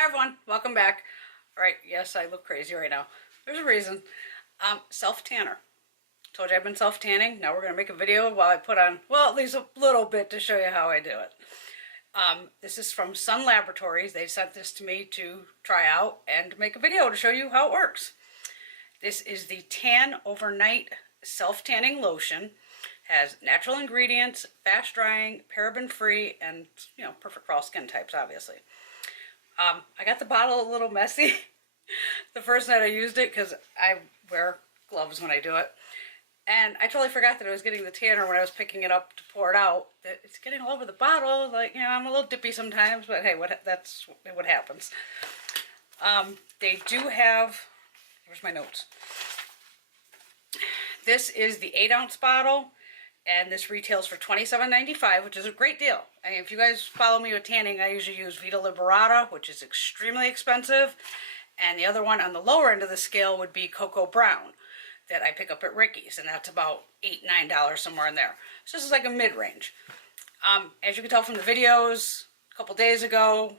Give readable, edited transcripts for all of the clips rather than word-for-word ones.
Hi everyone, welcome back. All right, yes, I look crazy right now. There's a reason. Self-tanner. Told you I've been self-tanning. Now we're going to make a video while I put on, well, at least a little bit to show you how I do it. This is from Laboratories. They sent this to me to try out and make a video to show you how it works. This is the Tan Overnight Self-Tanning Lotion. Has natural ingredients, fast drying, paraben free, and perfect for all skin types, obviously. I got the bottle a little messy the first night I used it because I wear gloves when I do it. And I totally forgot that I was getting the tanner when I was picking it up to pour it out. That it's getting all over the bottle. Like, I'm a little dippy sometimes, but hey, that's what happens. They do have, where's my notes? This is the 8-ounce bottle. And this retails for $27.95, which is a great deal. I mean, if you guys follow me with tanning, I usually use Vita Liberata, which is extremely expensive. And the other one on the lower end of the scale would be Cocoa Brown that I pick up at Ricky's, and that's about $8, $9, somewhere in there. So this is like a mid-range. As you can tell from the videos a couple days ago,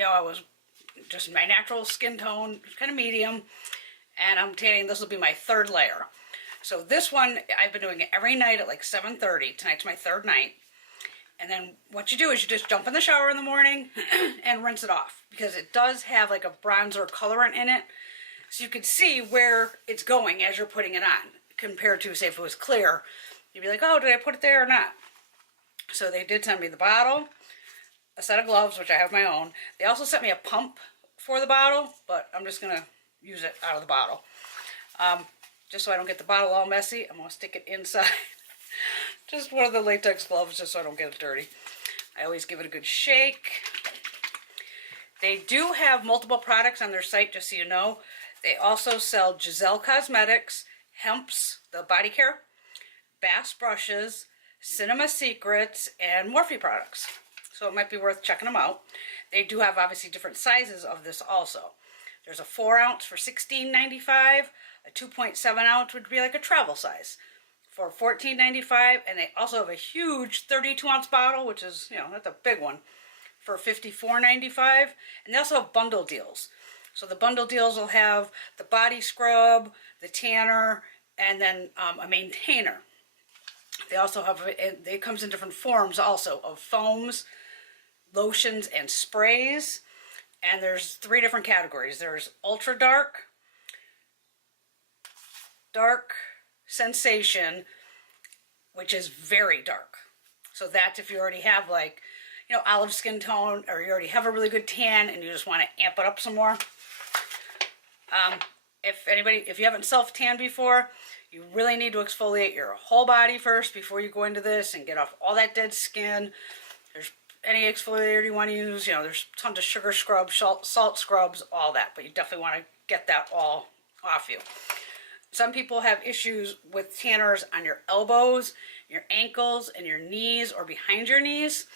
I was just my natural skin tone, kind of medium, and I'm tanning. This will be my third layer. So this one, I've been doing it every night at like 7:30. Tonight's my third night. And then what you do is you just jump in the shower in the morning and rinse it off. Because it does have like a bronzer colorant in it. So you can see where it's going as you're putting it on. Compared to, say, if it was clear. You'd be like, oh, did I put it there or not? So they did send me the bottle, a set of gloves, which I have my own. They also sent me a pump for the bottle, but I'm just going to use it out of the bottle. Just so I don't get the bottle all messy, I'm going to stick it inside. Just one of the latex gloves just so I don't get it dirty. I always give it a good shake. They do have multiple products on their site, just so you know. They also sell Giselle Cosmetics, Hemp's, the body care, Bass brushes, Cinema Secrets, and Morphe products. So it might be worth checking them out. They do have obviously different sizes of this also. There's a 4-ounce for $16.95. A 2.7-ounce would be like a travel size for $14.95. And they also have a huge 32-ounce bottle, which is, that's a big one, for $54.95. And they also have bundle deals. So the bundle deals will have the body scrub, the tanner, and then a maintainer. They also have, it comes in different forms also of foams, lotions, and sprays. And there's 3 different categories. There's ultra dark, dark sensation, which is very dark. So that's if you already have like, olive skin tone, or you already have a really good tan and you just want to amp it up some more. If you haven't self-tanned before, you really need to exfoliate your whole body first before you go into this and get off all that dead skin. There's any exfoliator you want to use, there's tons of sugar scrubs, salt scrubs, all that, but you definitely want to get that all off you. Some people have issues with tanners on your elbows, your ankles, and your knees, or behind your knees,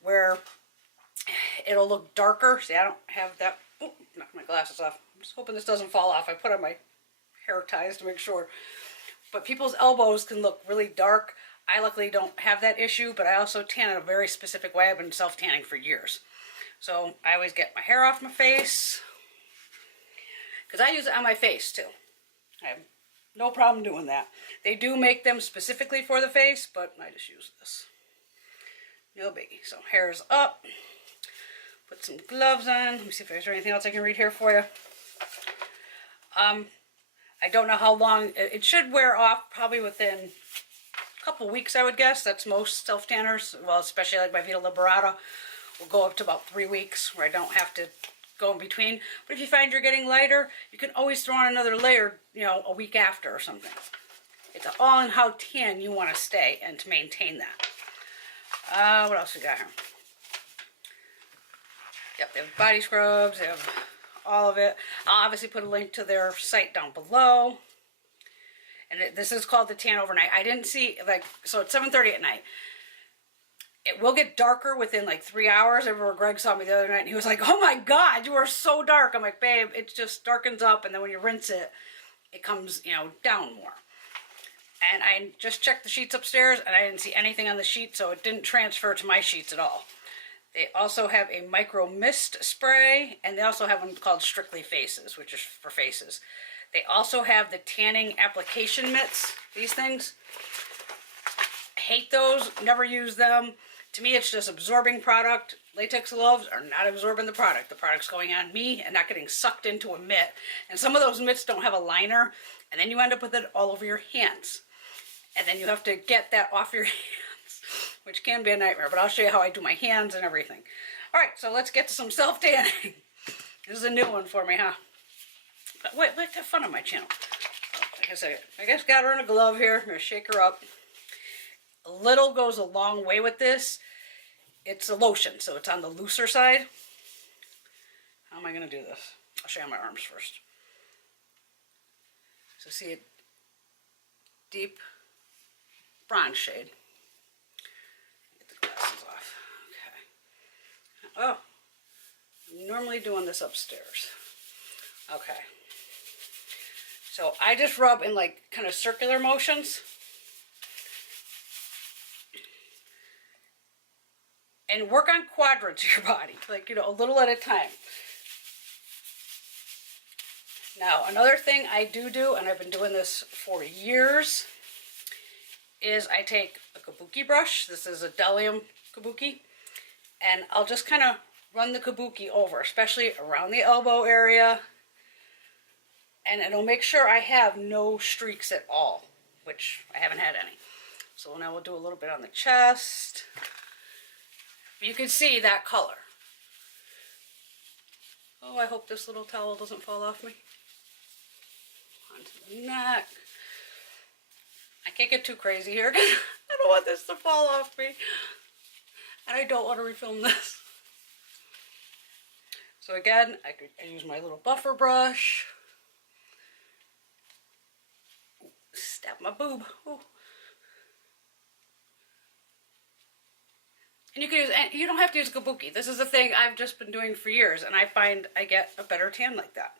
where it'll look darker. See, I don't have that. Oh, knocked my glasses off. I'm just hoping this doesn't fall off. I put on my hair ties to make sure. But people's elbows can look really dark. I luckily don't have that issue, but I also tan in a very specific way. I've been self-tanning for years. So I always get my hair off my face, because I use it on my face too. I have no problem doing that. They do make them specifically for the face, but I just use this. No biggie. So hair's up. Put some gloves on. Let me see if there's anything else I can read here for you. I don't know how long. It should wear off probably within couple weeks, I would guess. That's most self-tanners, well, especially like my Vita Liberata, will go up to about 3 weeks where I don't have to go in between. But if you find you're getting lighter, you can always throw on another layer, a week after or something. It's all in how tan you want to stay and to maintain that. What else we got here? Yep, they have body scrubs, they have all of it. I'll obviously put a link to their site down below. And this is called the Tan Overnight. I didn't see, so it's 7:30 at night. It will get darker within like 3 hours. I remember Greg saw me the other night and he was like, oh my God, you are so dark. I'm like, babe, it just darkens up. And then when you rinse it, it comes, down more. And I just checked the sheets upstairs and I didn't see anything on the sheet, so it didn't transfer to my sheets at all. They also have a micro mist spray, and they also have one called Strictly Faces, which is for faces. They also have the tanning application mitts, these things. I hate those, never use them. To me, it's just absorbing product. Latex gloves are not absorbing the product. The product's going on me and not getting sucked into a mitt. And some of those mitts don't have a liner, and then you end up with it all over your hands. And then you have to get that off your hands, which can be a nightmare, but I'll show you how I do my hands and everything. All right, so let's get to some self-tanning. This is a new one for me, huh? But wait, let's have fun on my channel. Like I said, I guess got her in a glove here. I'm gonna shake her up. A little goes a long way with this. It's a lotion, so it's on the looser side. How am I gonna do this? I'll show you my arms first. So see it, deep bronze shade. Get the glasses off. Okay. Oh, I'm normally doing this upstairs. Okay. So I just rub in like kind of circular motions. And work on quadrants of your body, like, you know, a little at a time. Now, another thing I do, and I've been doing this for years, is I take a kabuki brush. This is a Delium kabuki. And I'll just kind of run the kabuki over, especially around the elbow area. And it'll make sure I have no streaks at all, which I haven't had any. So now we'll do a little bit on the chest. You can see that color. Oh, I hope this little towel doesn't fall off me. Onto the neck. I can't get too crazy here because I don't want this to fall off me. And I don't want to refilm this. So again, I use my little buffer brush. Ooh, stab my boob. Ooh. And you can use, and you don't have to use kabuki. This is a thing I've just been doing for years, and I find I get a better tan like that.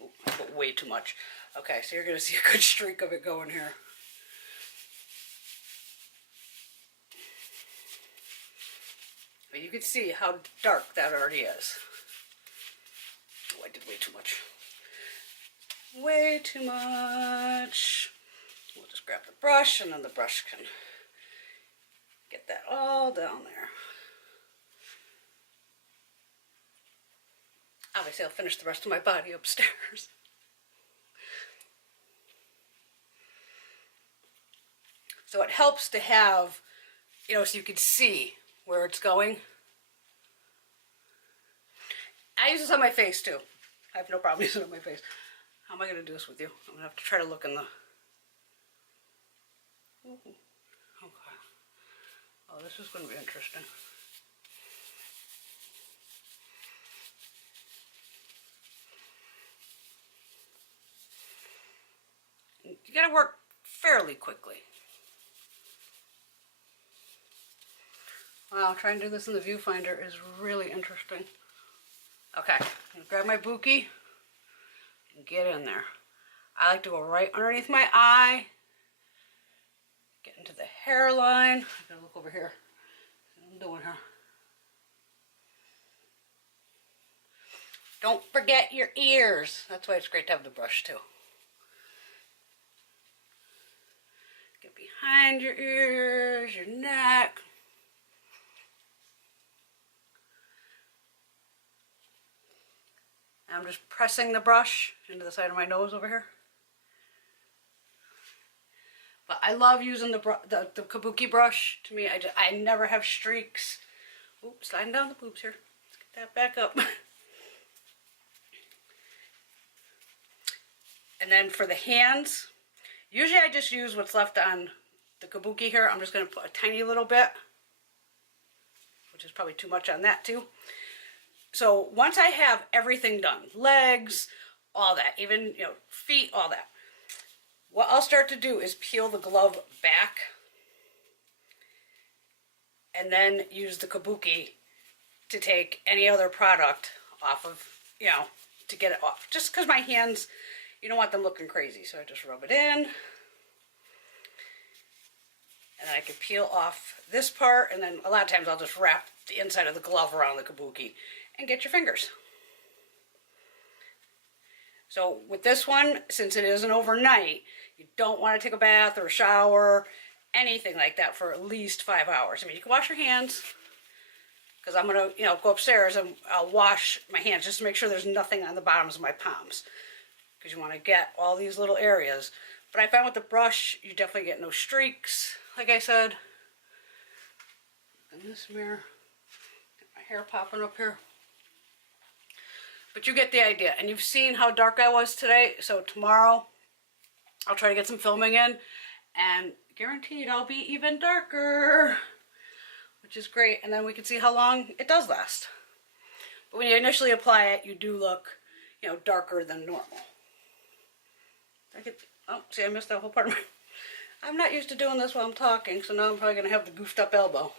Ooh, I put way too much. Okay, so you're going to see a good streak of it going here. But you can see how dark that already is. Oh, I did way too much. Way too much. We'll just grab the brush, and then the brush can get that all down there. Obviously, I'll finish the rest of my body upstairs. So it helps to have, you know, so you can see where it's going. I use this on my face too. I have no problem using it on my face. How am I going to do this with you? I'm going to have to try to look in the... Ooh. Okay. Oh, this is going to be interesting. You got to work fairly quickly. Wow, trying to do this in the viewfinder is really interesting. Okay, I'm going to grab my buki and get in there. I like to go right underneath my eye, get into the hairline. I gotta look over here. What I'm doing here. Don't forget your ears. That's why it's great to have the brush too. Get behind your ears, your neck. I'm just pressing the brush into the side of my nose over here. But I love using the kabuki brush. To me, I never have streaks. Oops, sliding down the boobs here. Let's get that back up. And then for the hands, usually I just use what's left on the kabuki here. I'm just going to put a tiny little bit, which is probably too much on that too. So once I have everything done, legs, all that, even, you know, feet, all that, what I'll start to do is peel the glove back and then use the kabuki to take any other product off of, you know, to get it off. Just because my hands, you don't want them looking crazy, so I just rub it in. And then I can peel off this part, and then a lot of times I'll just wrap the inside of the glove around the kabuki and get your fingers. So with this one, since it isn't overnight, you don't want to take a bath or a shower, anything like that for at least 5 hours. I mean, you can wash your hands, because I'm going to, go upstairs and I'll wash my hands just to make sure there's nothing on the bottoms of my palms, because you want to get all these little areas. But I found with the brush, you definitely get no streaks, like I said. In this mirror, get my hair popping up here. But you get the idea. And you've seen how dark I was today, so tomorrow I'll try to get some filming in, and guaranteed I'll be even darker, which is great. And then we can see how long it does last. But when you initially apply it, you do look, darker than normal. Oh, see, I missed that whole part of my... I'm not used to doing this while I'm talking, so now I'm probably going to have the goofed up elbow.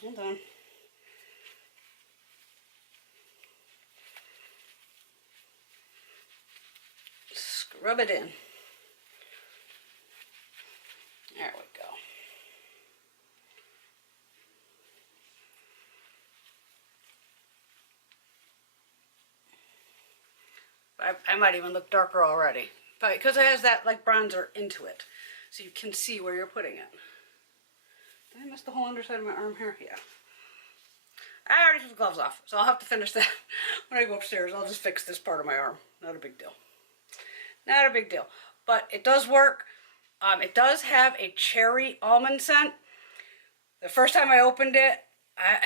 Hold on. Scrub it in. There we go. I might even look darker already, but because it has that like bronzer into it, so you can see where you're putting it. Did I miss the whole underside of my arm here? Yeah. I already took the gloves off, so I'll have to finish that when I go upstairs. I'll just fix this part of my arm. Not a big deal. Not a big deal. But it does work. It does have a cherry almond scent. The first time I opened it,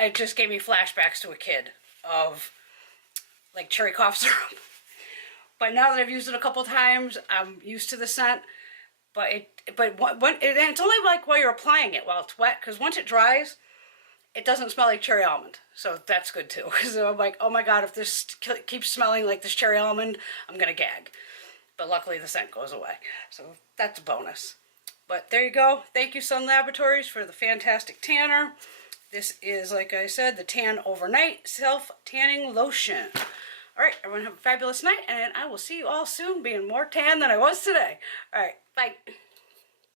it just gave me flashbacks to a kid of like cherry cough syrup. But now that I've used it a couple times, I'm used to the scent. But it's only like while you're applying it, while it's wet, because once it dries, it doesn't smell like cherry almond. So that's good too, because I'm like, oh my god, if this keeps smelling like this cherry almond, I'm gonna gag. But luckily the scent goes away, so that's a bonus. But there you go. Thank you, Sun Laboratories, for the fantastic tanner. This is, like I said, the Tan Overnight Self-Tanning Lotion. Alright, everyone have a fabulous night, and I will see you all soon being more tan than I was today. Alright, bye.